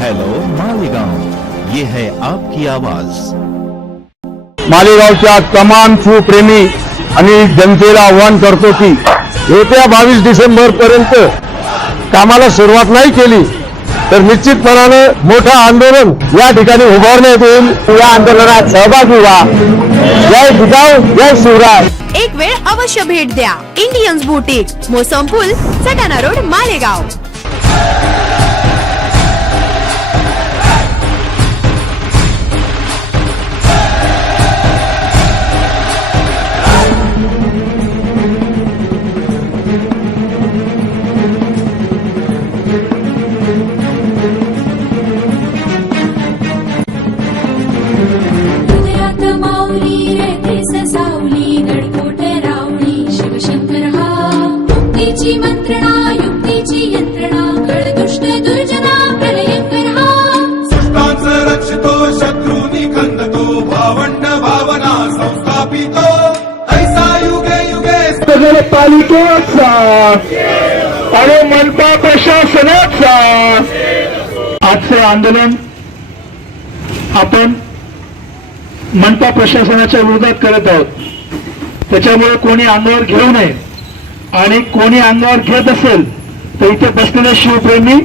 Hello Malegaon ये है आपकी आवाज। मालेगावच्या तमाम शिवप्रेमी आणि जनतेला आव्हान करतो की येत्या बावीस डिसेंबर पर्यंत कामाला सुरुवात नाही केली तर निश्चितपणानं मोठं आंदोलन या ठिकाणी उभारण्यात येईल. या आंदोलनात सहभागी व्हा. जय जिजाऊ जय शिवराय. एक वेळ अवश्य भेट द्या. इंडियन्स बुटीक मोसम पूल सटाणा रोड मालेगाव. महापालिकेचा आणि मनपा प्रशासनाचा. आजचे आंदोलन आपण मनपा प्रशासनाच्या विरोधात करत आहोत. त्याच्यामुळे कोणी अंगावर घेऊ नये आणि कोणी अंगावर घेत असेल तर इथे बसलेले शिवप्रेमी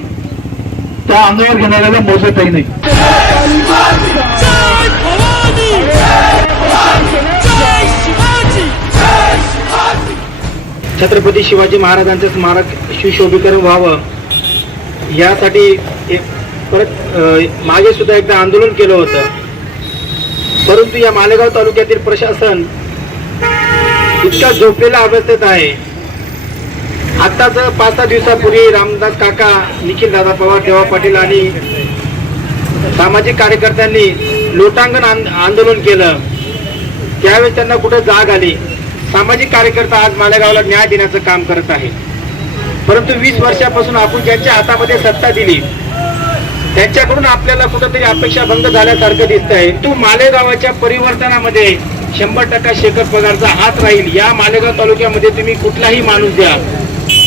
त्या अंगावर घेणाऱ्याला मोजतही नाही. छत्रपती शिवाजी महाराजांचं स्मारक सुशोभीकरण व्हावं. यासाठी एक परत मागे सुद्धा एकदा आंदोलन केलं होतं. परंतु या मालेगाव तालुक्यातील प्रशासन इतका झोपलेल्या अवस्थेत आहे. आत्ताच पाच सहा दिवसापूर्वी रामदास काका निखिल दादा पवार देवा पाटील आणि सामाजिक कार्यकर्त्यांनी लोटांगण आंद- आंदोलन केलं. त्यावेळेस त्यांना कुठं जाग आली? सामाजिक कार्यकर्ता आज मालेगावला न्याय देण्याचं काम करत आहे. परंतु वीस वर्षापासून आपण ज्यांच्या हातामध्ये सत्ता दिली त्यांच्याकडून आपल्याला कुठंतरी अपेक्षा भंग झाल्यासारखं दिसत आहे तू मालेगावाच्या परिवर्तनामध्ये शंभर टक्का शेखर पगारचा हात राहील. या मालेगाव तालुक्यामध्ये तुम्ही कुठलाही माणूस द्या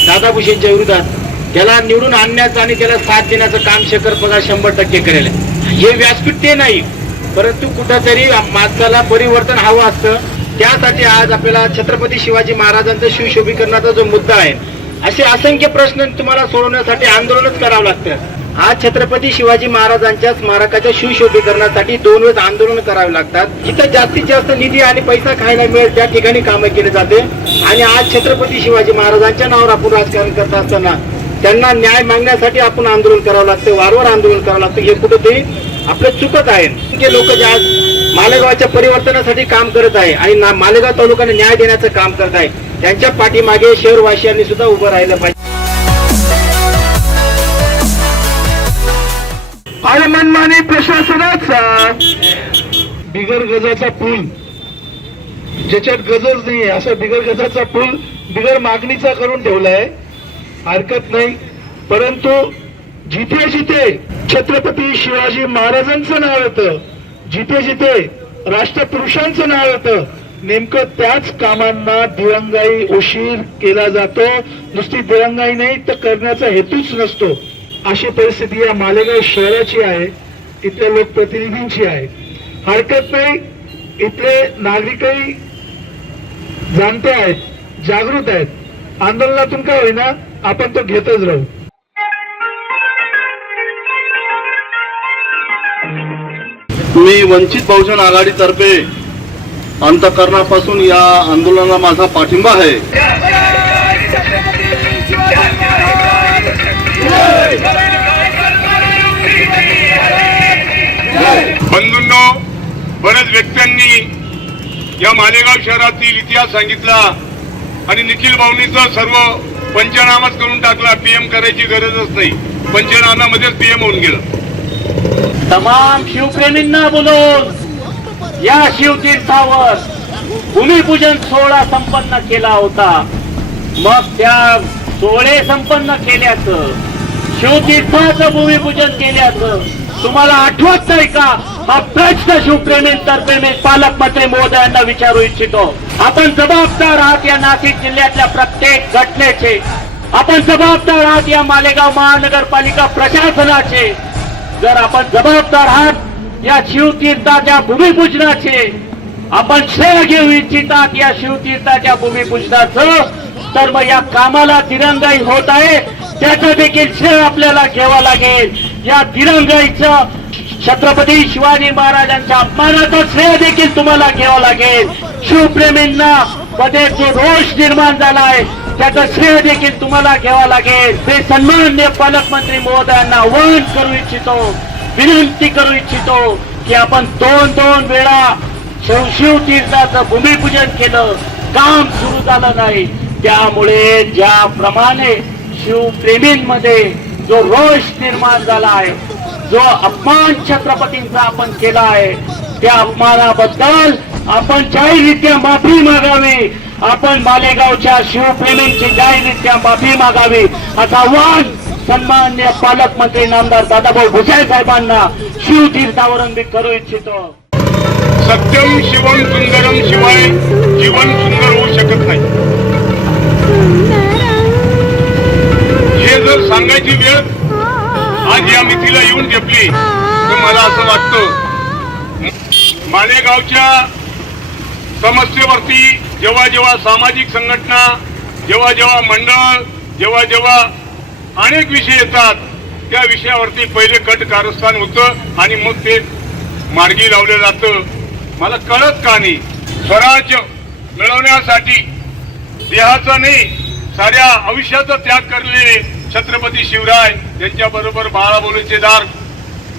दादा भुसेंच्या विरोधात त्याला निवडून आणण्याचं आणि त्याला साथ देण्याचं काम शेखर पगार शंभर टक्के करेल. हे व्यासपीठ ते नाही परंतु कुठंतरी माणसाला परिवर्तन हवं असतं. त्यासाठी आज आपल्याला छत्रपती शिवाजी महाराजांचं शिवशोभीकरणाचा जो मुद्दा आहे असे असंख्य प्रश्न तुम्हाला सोडवण्यासाठी आंदोलनच करावं लागतं. आज छत्रपती शिवाजी महाराजांच्या स्मारकाच्या शिवशोभीकरणासाठी दोन वेळेस आंदोलन करावे लागतात. जिथं जास्तीत जास्त निधी आणि पैसा खायला मिळेल त्या ठिकाणी कामं केले जाते. आणि आज छत्रपती शिवाजी महाराजांच्या नावावर आपण राजकारण करत असताना त्यांना न्याय मागण्यासाठी आपण आंदोलन करावं लागतं वारंवार आंदोलन करावं लागतं. हे कुठेतरी आपलं चुकत आहे. जे लोक जे आज मालेगावच्या परिवर्तनासाठी काम करत आहे आणि मालेगाव तालुक्याने न्याय देण्याचं काम करत आहे. त्यांच्या पाठीमागे शहरवासियांनी सुद्धा उभं राहिलं पाहिजे. आणि मनमानी प्रशासनाचा बिगर गजाचा पूल. ज्याच्यात गजच नाही असा बिगर गजाचा पूल बिगर मागणीचा करून ठेवलाय. हरकत नाही. परंतु जिथे जिथे छत्रपती शिवाजी महाराजांचं नाव येतं जिथे जिथे राष्ट्रपुरुषांचं नाव होतं नेमकं त्याच कामांना दिरंगाई उशीर केला जातो. नुसती दिरंगाई नाही तर करण्याचा हेतूच नसतो. अशी परिस्थिती या मालेगाव शहराची आहे इथल्या लोकप्रतिनिधींची आहे. हरकत नाही इथले नागरिकही जाणते आहेत जागृत आहेत. आंदोलनातून काय होईना आपण तो घेतच राहू. मी वंचित बहुजन आघाडीतर्फे अंतकरणापासून या आंदोलनाला माझा पाठिंबा आहे. बंधूंनो बऱ्याच व्यक्त्यांनी या मालेगाव शहरातील इतिहास सांगितला आणि निखिल भाऊनीचं सर्व पंचनामाच करून टाकला. पीएम करायची गरजच नाही. पंचनाम्यामध्येच पीएम होऊन गेलं. तमाम शिवप्रेमींना बोलून या शिवतीर्थावर भूमिपूजन सोहळा संपन्न केला होता. मग त्या सोहळे संपन्न केल्याचं शिवतीर्थाचं भूमिपूजन केल्याचं तुम्हाला आठवत नाही का? हा प्रश्न शिवप्रेमींतर्फे मी पालकमंत्री महोदयांना विचारू इच्छितो. आपण जबाबदार आहात या नाशिक जिल्ह्यातल्या प्रत्येक घटनेचे. आपण जबाबदार आहात या मालेगाव महानगरपालिका प्रशासनाचे. जर आपण जबाबदार आहात या शिवतीर्थाच्या भूमिपूजनाचे आपण श्रेय घेऊ इच्छितात या शिवतीर्थाच्या भूमिपूजनाचं तर मग या कामाला दिरंगाई होत आहे. त्याचं देखील श्रेय आपल्याला घ्यावा लागेल. या दिरंगाईचं छत्रपती शिवाजी महाराजांच्या अपमानाचा श्रेय देखील तुम्हाला घ्यावा लागेल. शिवप्रेमींना मध्ये जो रोष निर्माण झालाय. त्याचं श्रेय देखील तुम्हाला घ्यावा लागेल. ते सन्माननीय पालकमंत्री महोदयांना आवाहन करू इच्छितो विनंती करू इच्छितो की आपण दोन दोन वेळा शिव शिवतीर्थाचं भूमिपूजन केलं काम सुरू झालं नाही. त्यामुळे ज्याप्रमाणे शिवप्रेमींमध्ये जो रोष निर्माण झाला आहे जो अपमान छत्रपतींचा आपण केला आहे त्या अपमानाबद्दल आपण जाहीररित्या माफी मागावी. आपण मालेगावच्या शिवप्रेमींची जाहीररित्या माफी मागावी. असं आव्हान सन्मान्य पालकमंत्री नामदार दादाभाऊ भुसाळ साहेबांना शिवतीर्थावरून मी करू इच्छितो. सत्यम शिवम सुंदरम शिवाय जीवन सुंदर होऊ शकत नाही. हे जर सांगायची वेळ आज या मिथीला येऊन जपली तर मला असं वाटतं मालेगावच्या समस्येवरती जेव्हा जेव्हा सामाजिक संघटना जेव्हा जेव्हा मंडळ जेव्हा जेव्हा अनेक विषय येतात त्या विषयावरती पहिले कट कारस्थान होतं आणि मग ते मार्गी लावलं जातं. मला कळत का नाही? स्वराज्य मिळवण्यासाठी देहाचा नाही साऱ्या आयुष्याचा त्याग करले छत्रपती शिवराय यांच्याबरोबर बाळाबोलेचे दार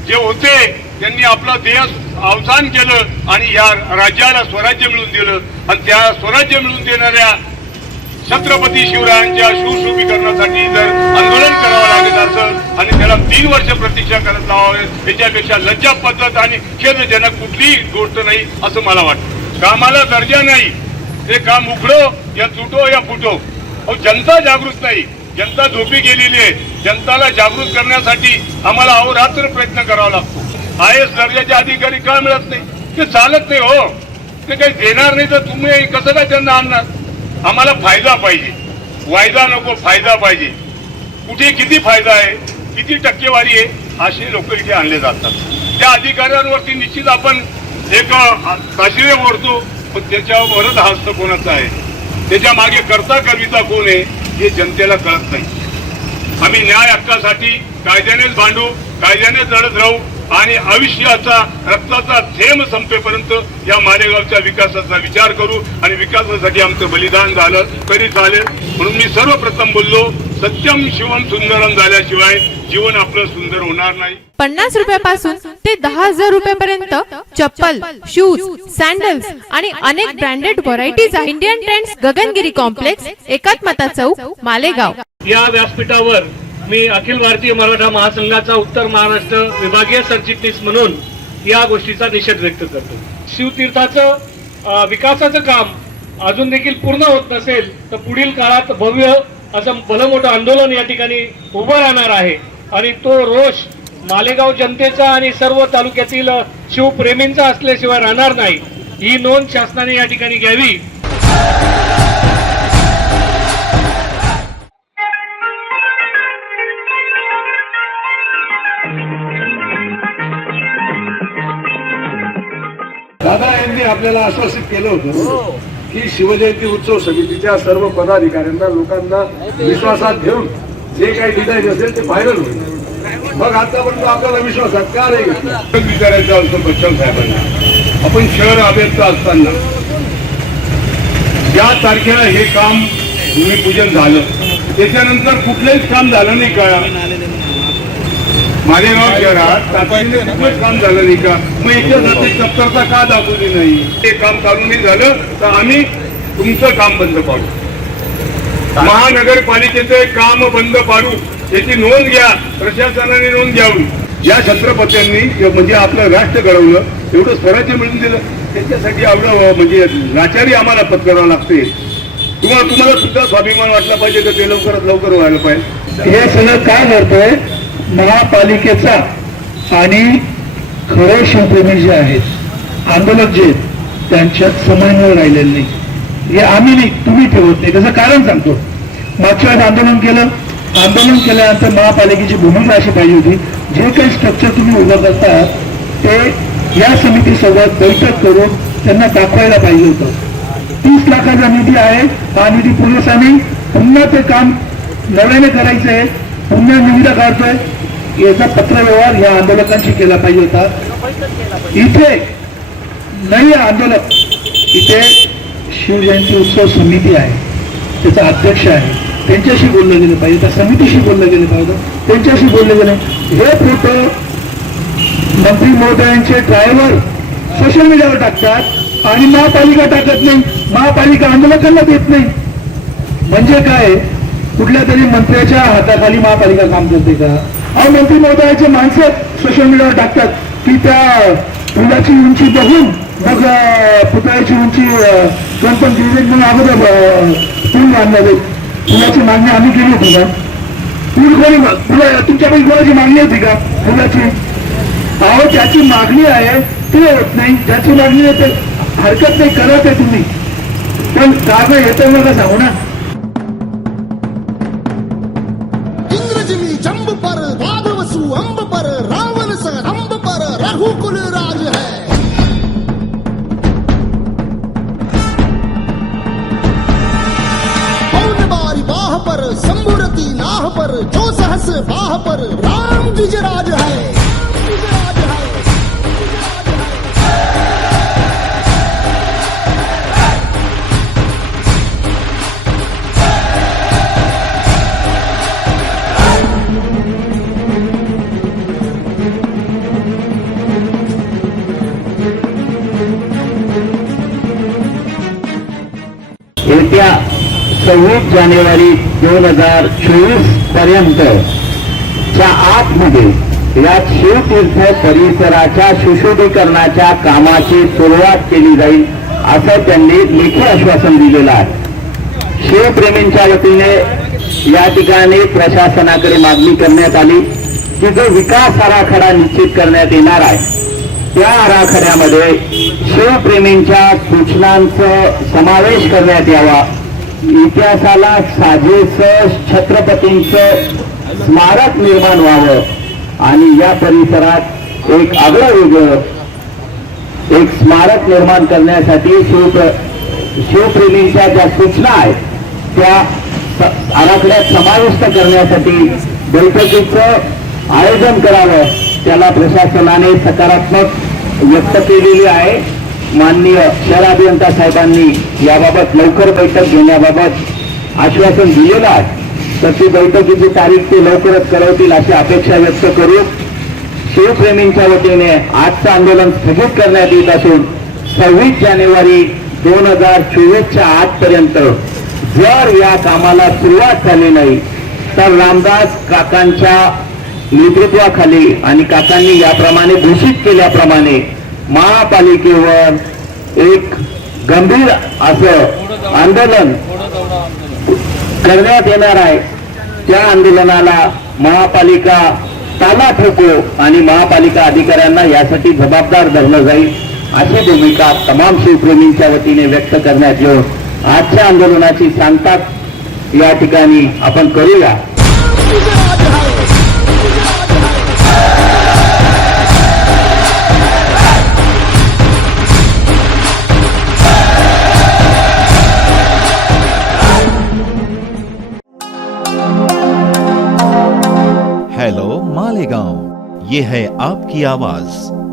जे होते त्यांनी आपलं देह अवसान केलं आणि या राज्याला स्वराज्य मिळवून दिलं. आणि त्या स्वराज्य मिळवून देणाऱ्या छत्रपती शिवरायांच्या शिवशुभीकरणासाठी जर आंदोलन करावं लागत असं आणि त्याला तीन वर्ष प्रतीक्षा करत लावावे याच्यापेक्षा लज्जा पद्धत आणि खेदजनक कुठलीही गोष्ट नाही असं मला वाटतं. कामाला दर्जा नाही. ते काम उघडो या तुटो या फुटो. अहो जनता जागृत नाही. जनता झोपी गेलेली आहे. जनताला जागृत करण्यासाठी आम्हाला अहोरात्र प्रयत्न करावा लागतो. आय एस दर्जाचे अधिकारी का मिळत नाही? ते चालत नाही हो. ते काही देणार नाही तर तुम्ही कसं काय त्यांना आणणार? आम्हाला फायदा पाहिजे. वायदा नको फायदा पाहिजे. कुठे किती फायदा आहे? किती टक्केवारी आहे? असे लोक इथे आणले जातात. त्या अधिकाऱ्यांवरती निश्चित आपण एक ताशिरे ओढतो. पण त्याच्यावरच हस्त कोणाचा आहे? त्याच्यामागे करता कविता कोण आहे? हे जनतेला कळत नाही. आम्ही न्याय हक्कासाठी कायद्यानेच भांडू कायद्यानेच लढत राहू. आणि आयुष्याचा रक्ताचा थेंब संपेपर्यंत या मालेगावच्या विकासाचा विचार करू आणि विकासासाठी आमचं बलिदान झालं तरी चालेल. म्हणून मी सर्वप्रथम बोललो सत्यम शिवम सुंदरम झाल्याशिवाय जीवन आपलं सुंदर होणार नाही. पन्नास रुपयापासून ते दहा हजार रुपयापर्यंत चप्पल शूज सँडल्स आणि अनेक branded varieties Indian trends Gagangiri complex Ekatmata Chowk Malegaon. या व्यासपीठावर मी अखिल भारतीय मराठा महासंघाचा उत्तर महाराष्ट्र विभागीय सरचिटणीस म्हणून या गोष्टीचा निषेध व्यक्त करतो. शिवतीर्थाचं विकासाचं काम अजून देखील पूर्ण होत नसेल तर पुढील काळात भव्य असं भलं मोठं आंदोलन या ठिकाणी उभं राहणार आहे. आणि तो रोष मालेगाव जनतेचा आणि सर्व तालुक्यातील शिवप्रेमींचा असल्याशिवाय राहणार नाही. ही नोंद शासनाने या ठिकाणी घ्यावी. दादा यांनी आपल्याला आश्वासित केलं होतं की शिवजयंती उत्सव समितीच्या सर्व पदाधिकाऱ्यांना लोकांना विश्वासात घेऊन जे काही डिझाईन असेल ते व्हायरल होईल. मग आतापर्यंत आपल्याला विश्वासात का नाही? विचारायचं असतं बच्चन साहेबांना. आपण शहर अभ्यस्त असताना ज्या तारखेला हे काम भूमिपूजन झालं. त्याच्यानंतर कुठलंच काम झालं नाही का? मालेगाव शहरात तातडीने काम झालं नाही का? मग याच्यासाठी तत्परता का दाखवली नाही? ते काम चालू नाही झालं तर आम्ही तुमचं काम बंद पाडू. महानगरपालिकेचे काम बंद पाडू याची नोंद घ्या प्रशासनाने नोंद घ्यावी. या छत्रपतींनी म्हणजे आपलं राष्ट्र घडवलं एवढं स्वराज्य मिळून दिलं त्याच्यासाठी एवढं म्हणजे लाचारी आम्हाला पत्करावं लागते. तुम्हाला तुम्हाला सुद्धा स्वाभिमान वाटला पाहिजे तर ते लवकरात लवकर व्हायला पाहिजे? हे सगळं काय करतोय? महापालिकेचा आणि खरे शिवप्रेमी जे आहेत आंदोलक जे त्यांच्यात समन्वय राहिलेलं नाही. हे आम्ही नाही तुम्ही ठेवत नाही. त्याचं कारण सांगतो. मागच्या वेळेस आंदोलन केलं. आंदोलन केल्यानंतर महापालिकेची भूमिका अशी पाहिजे होती. जे काही स्ट्रक्चर तुम्ही उभं करता ते या समितीसोबत बैठक करून त्यांना दाखवायला पाहिजे होतं. तीस लाखाचा निधी आहे. हा निधी पोलिसांनी पुन्हा ते काम नव्याने करायचं आहे पुन्हा निविदा काढतोय. याचा पत्रव्यवहार या आंदोलकांशी केला पाहिजे होता. इथे नवी आंदोलक. इथे शिवजयंती उत्सव समिती आहे. त्याचा अध्यक्ष आहे. त्यांच्याशी बोललं गेलं पाहिजे. त्या समितीशी बोललं गेलं पाहिजे. त्यांच्याशी बोललं गेलं. हे फोटो मंत्री महोदयांचे ड्रायव्हर सोशल मीडियावर टाकतात आणि महापालिका टाकत नाही. महापालिका आंदोलकांना देत नाही. म्हणजे काय? कुठल्या तरी मंत्र्याच्या हाताखाली महापालिका काम करते का? अहो मंत्री महोदयाचे माणसं सोशल मीडियावर टाकतात. की त्या पुलाची उंची बघून मग पुतळ्याची उंची अं, पण दिली म्हणून अगोदर अं, पूल बांधले पुलाची मागणी आम्ही केली होती का? पूल कोणी पुला तुमच्यापैकी कोणाची मागणी होती का? पुलाची अहो त्याची मागणी आहे ते होत नाही. ज्याची मागणी आहे ते हरकत नाही करत आहे तुम्ही. पण कागद येतं नका सांगू ना बाह पर राम द्विजराज है। येत्या जानेवारी दोन हज़ार चोवीस पर्यंत च्या आतमध्ये. या शिवतीर्थ परिसराच्या सुशोभीकरणाच्या कामाची सुरुवात केली जाईल असं त्यांनी लेखी आश्वासन दिलेलं आहे. शिवप्रेमींच्या वतीने या ठिकाणी प्रशासनाकडे मागणी करण्यात आली की जो विकास आराखडा निश्चित करण्यात येणार आहे त्या आराखड्यामध्ये शिवप्रेमींच्या सूचनांचं समावेश करण्यात यावा. इतिहासाला साजेस छत्रपतींचं स्मारक निर्माण व्हावं आणि या परिसरात एक आगळं वेगळं एक स्मारक निर्माण करण्यासाठी शिवप्र शिवप्रेमींच्या ज्या सूचना आहेत त्या आराखड्यात समाविष्ट करण्यासाठी बैठकीचं आयोजन करावं त्याला प्रशासनाने सकारात्मक व्यक्त केलेली आहे. माननीय शहर अभियंता साहेबांनी याबाबत लवकर बैठक घेण्याबाबत आश्वासन दिलेलं आहे. तशी बैठकीची तारीख ते लवकरच कळवतील अशी अपेक्षा व्यक्त करू. शिवप्रेमींच्या वतीने आजचं आंदोलन स्थगित करण्यात येत असून सव्वीस जानेवारी दोन हजार चोवीसच्या आजपर्यंत जर या कामाला सुरुवात झाली नाही तर रामदास काकांच्या नेतृत्वाखाली आणि काकांनी याप्रमाणे घोषित केल्याप्रमाणे महापालिकेवर एक गंभीर असं आंदोलन करण्यात येणार आहे. त्या आंदोलनाला महापालिका ताला ठोको आणि महापालिका अधिकाऱ्यांना यासाठी जबाबदार धरलं जाईल अशी भूमिका तमाम शिवप्रेमींच्या वतीने व्यक्त करण्यात येऊन आजच्या आंदोलनाची सांगता या ठिकाणी आपण करूया. ये है आपकी आवाज।